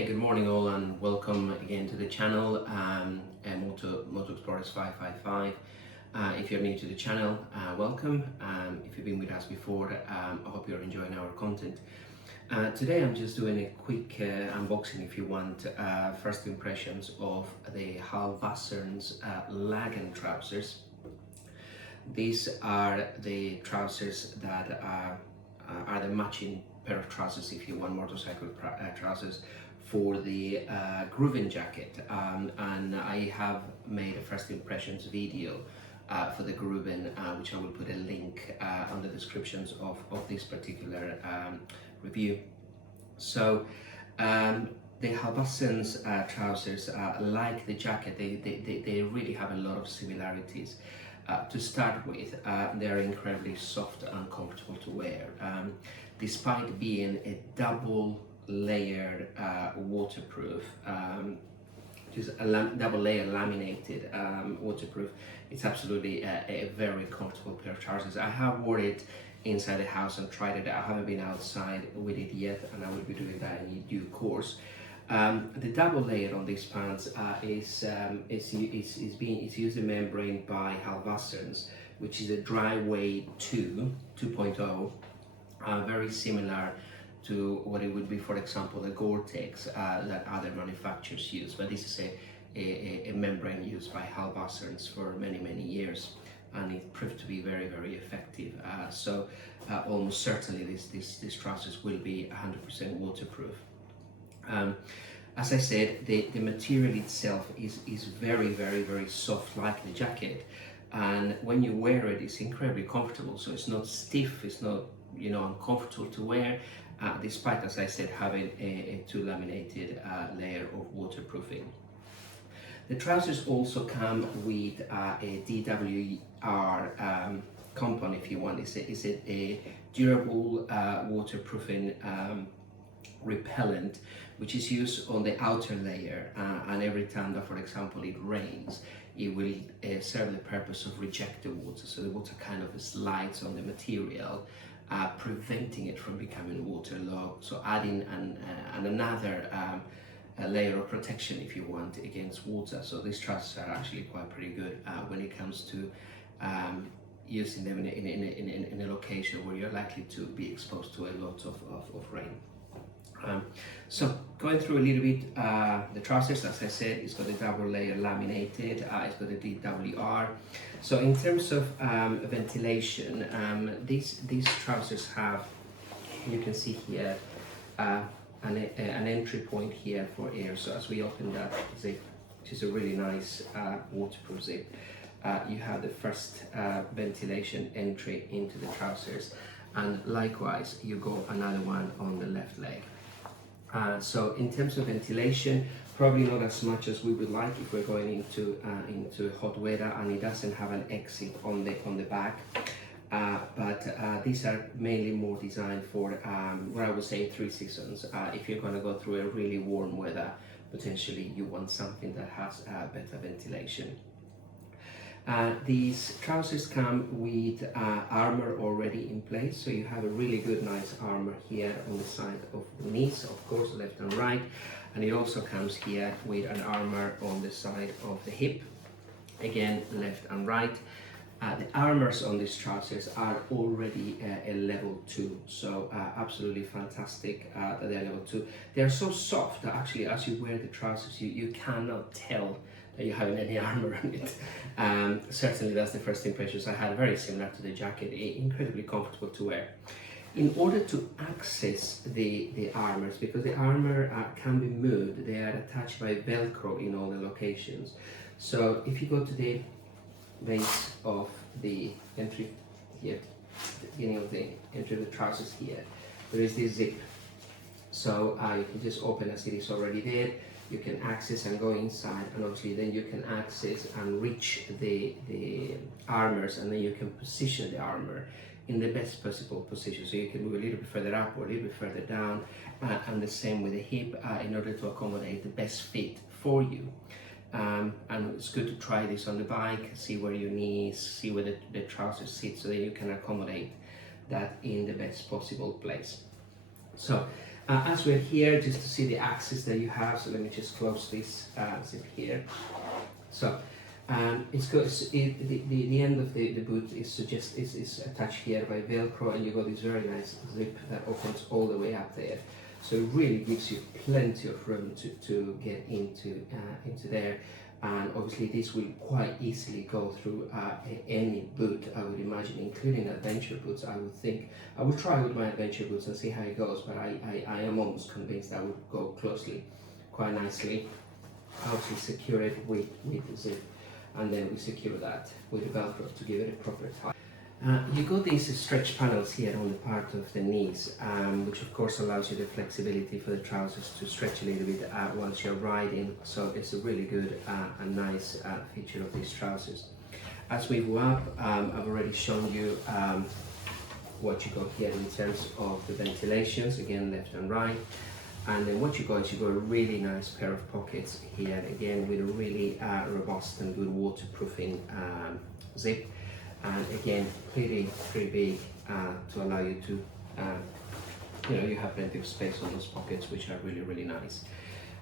Hey, good morning all and welcome again to the channel, Moto Explorers 555. If you're new to the channel, welcome. If you've been with us before, I hope you're enjoying our content. Today I'm just doing a quick unboxing, if you want, first impressions of the Halvarssons Laggan trousers. These are the trousers that are the matching pair of trousers, if you want, motorcycle trousers for the Gruven Jacket, and I have made a first impressions video for the Gruven, which I will put a link on the descriptions of this particular review. So the Halvarssons trousers, like the jacket, they really have a lot of similarities. To start with, they are incredibly soft and comfortable to wear, despite being a double layered waterproof, just a double layer laminated waterproof. It's absolutely a very comfortable pair of trousers. I have worn it inside the house and tried it. I haven't been outside with it yet, and I will be doing that in due course. The double layer on these pants is used a membrane by Halvarssons, which is a dry weight 2.0, very similar to what it would be, for example, the Gore-Tex that other manufacturers use, but this is a membrane used by Halvarssons for many years, and it proved to be very effective. So almost certainly these trousers will be 100% waterproof. As I said, the material itself is very soft, like the jacket, and when you wear it, it's incredibly comfortable. So it's not stiff, it's not uncomfortable to wear, despite, as I said, having a two laminated layer of waterproofing. The trousers also come with a DWR compound, if you want. It's a durable waterproofing repellent, which is used on the outer layer, and every time that, for example, it rains, it will serve the purpose of reject the water, so the water kind of slides on the material, preventing it from becoming waterlogged. So adding another layer of protection, if you want, against water. So these trousers are actually pretty good when it comes to using them in a location where you're likely to be exposed to a lot of rain. So going through a little bit, the trousers, as I said, it's got a double layer laminated, it's got a DWR. So in terms of ventilation, these trousers have, you can see here, an entry point here for air. So as we open that zip, which is a really nice waterproof zip, you have the first ventilation entry into the trousers, and likewise you go another one on the left leg. So in terms of ventilation, probably not as much as we would like if we're going into hot weather, and it doesn't have an exit on the back. But these are mainly more designed for what I would say 3 seasons. If you're going to go through a really warm weather, potentially you want something that has better ventilation. These trousers come with armor already in place, so you have a really good, nice armor here on the side of the knees, of course, left and right, and it also comes here with an armor on the side of the hip, again, left and right. The armors on these trousers are already a level 2, so absolutely fantastic that they're level 2. They're so soft that actually, as you wear the trousers, you cannot tell that you have any armor on it. Certainly that's the first impressions I had, very similar to the jacket, incredibly comfortable to wear. In order to access the armors, because the armor can be moved, they are attached by Velcro in all the locations. So if you go to the base of the entry here, the beginning of the entry of the trousers here, there is this zip. So you can just open as it is already there. You can access and go inside, and obviously then you can access and reach the armors, and then you can position the armor in the best possible position. So you can move a little bit further up or a little bit further down, and the same with the hip, in order to accommodate the best fit for you. And it's good to try this on the bike, see where your knees, see where the trousers sit, so that you can accommodate that in the best possible place. So As we're here, just to see the axis that you have, so let me just close this zip here. So it's got the end of the boot is attached here by Velcro, and you got this very nice zip that opens all the way up there. So it really gives you plenty of room to get into there. And obviously this will quite easily go through any boot, I would imagine, including adventure boots. I would think I would try with my adventure boots and see how it goes, but I am almost convinced that would go closely quite nicely. Obviously secure it with the zip, and then we secure that with the Velcro to give it a proper tie. You got these stretch panels here on the part of the knees, which of course allows you the flexibility for the trousers to stretch a little bit once you're riding. So it's a really good and nice feature of these trousers. As we go up, I've already shown you what you got here in terms of the ventilations, again left and right. And then what you got is you got a really nice pair of pockets here, again with a really robust and good waterproofing zip. And again, pretty big to allow you to, you have plenty of space on those pockets, which are really nice.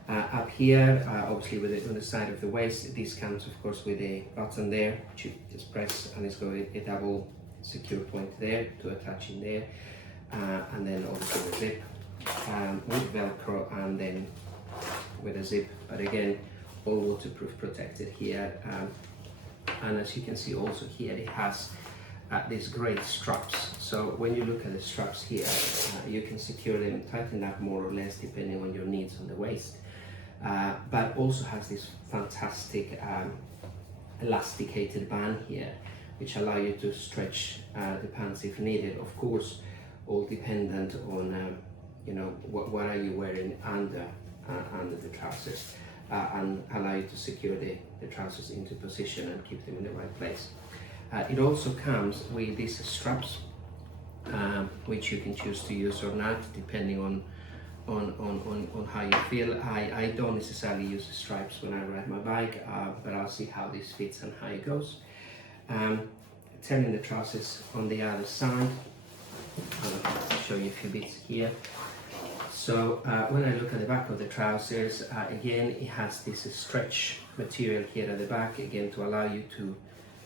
Up here, obviously on the side of the waist, this comes of course with a button there, which you just press, and it's got a double secure point there to attach in there, and then obviously the zip with Velcro, and then with a zip, but again, all waterproof protected here. And as you can see also here, it has these great straps. So when you look at the straps here, you can secure them, tighten up more or less depending on your needs on the waist. But also has this fantastic elasticated band here, which allow you to stretch the pants if needed. Of course, all dependent on what are you wearing under the trousers. And allow you to secure the trousers into position and keep them in the right place. It also comes with these straps, which you can choose to use or not, depending on how you feel. I don't necessarily use the stripes when I ride my bike, but I'll see how this fits and how it goes. Turning the trousers on the other side, I'll show you a few bits here. So when I look at the back of the trousers, again, it has this stretch material here at the back, again, to allow you to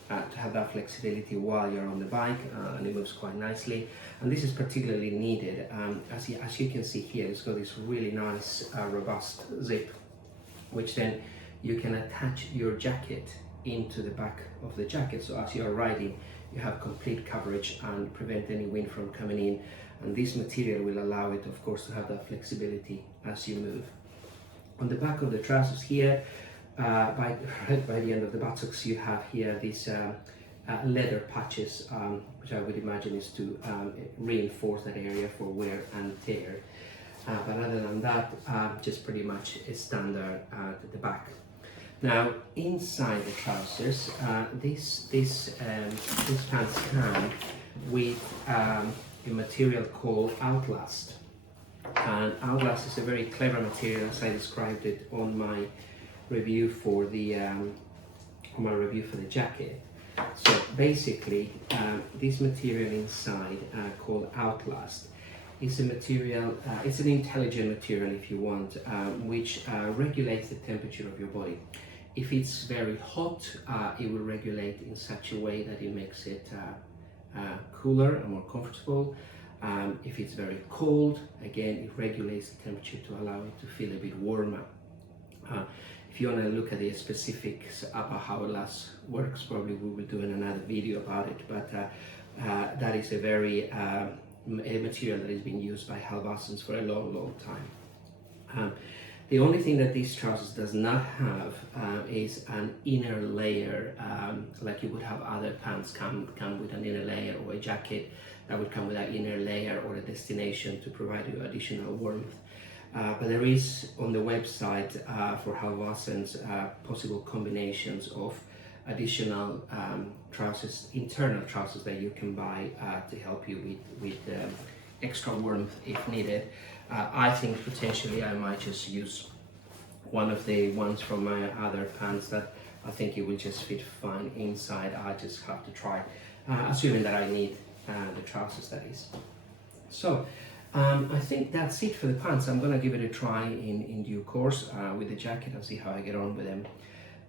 have that flexibility while you're on the bike, and it moves quite nicely. And this is particularly needed. As you can see here, it's got this really nice, robust zip, which then you can attach your jacket into the back of the jacket. So as you're riding, you have complete coverage and prevent any wind from coming in. And this material will allow it, of course, to have that flexibility as you move. On the back of the trousers here, right by the end of the buttocks, you have here these leather patches, which I would imagine is to reinforce that area for wear and tear. But other than that, just pretty much a standard at the back. Now, inside the trousers, these pants come with a material called Outlast. And Outlast is a very clever material, as I described it on my review for the jacket. So basically, this material inside, called Outlast, is a material. It's an intelligent material, if you want, which regulates the temperature of your body. If it's very hot, it will regulate in such a way that it makes it cooler and more comfortable. If it's very cold, again, it regulates the temperature to allow it to feel a bit warmer. If you want to look at the specifics about how Outlast works, probably we will do another video about it, but that is a very a material that has been used by Halvarsons for a long time. The only thing that these trousers does not have is an inner layer, like you would have other pants come with an inner layer, or a jacket that would come with an inner layer, or a destination to provide you additional warmth. But there is on the website for Halvarssons possible combinations of additional trousers, internal trousers that you can buy to help you with extra warmth if needed. I think potentially I might just use one of the ones from my other pants that I think it will just fit fine inside. I just have to try, assuming that I need the trousers, that is. So I think that's it for the pants. I'm gonna give it a try in due course with the jacket and see how I get on with them.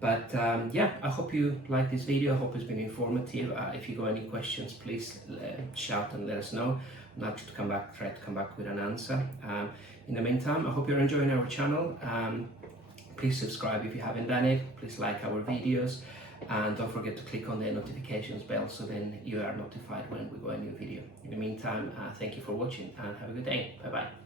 But yeah, I hope you like this video. I hope it's been informative. If you got any questions, please shout and let us know. Not to try to come back with an answer. In the meantime, I hope you're enjoying our channel. Please subscribe if you haven't done it. Please like our videos. And don't forget to click on the notifications bell so then you are notified when we go a new video. In the meantime, thank you for watching and have a good day. Bye bye.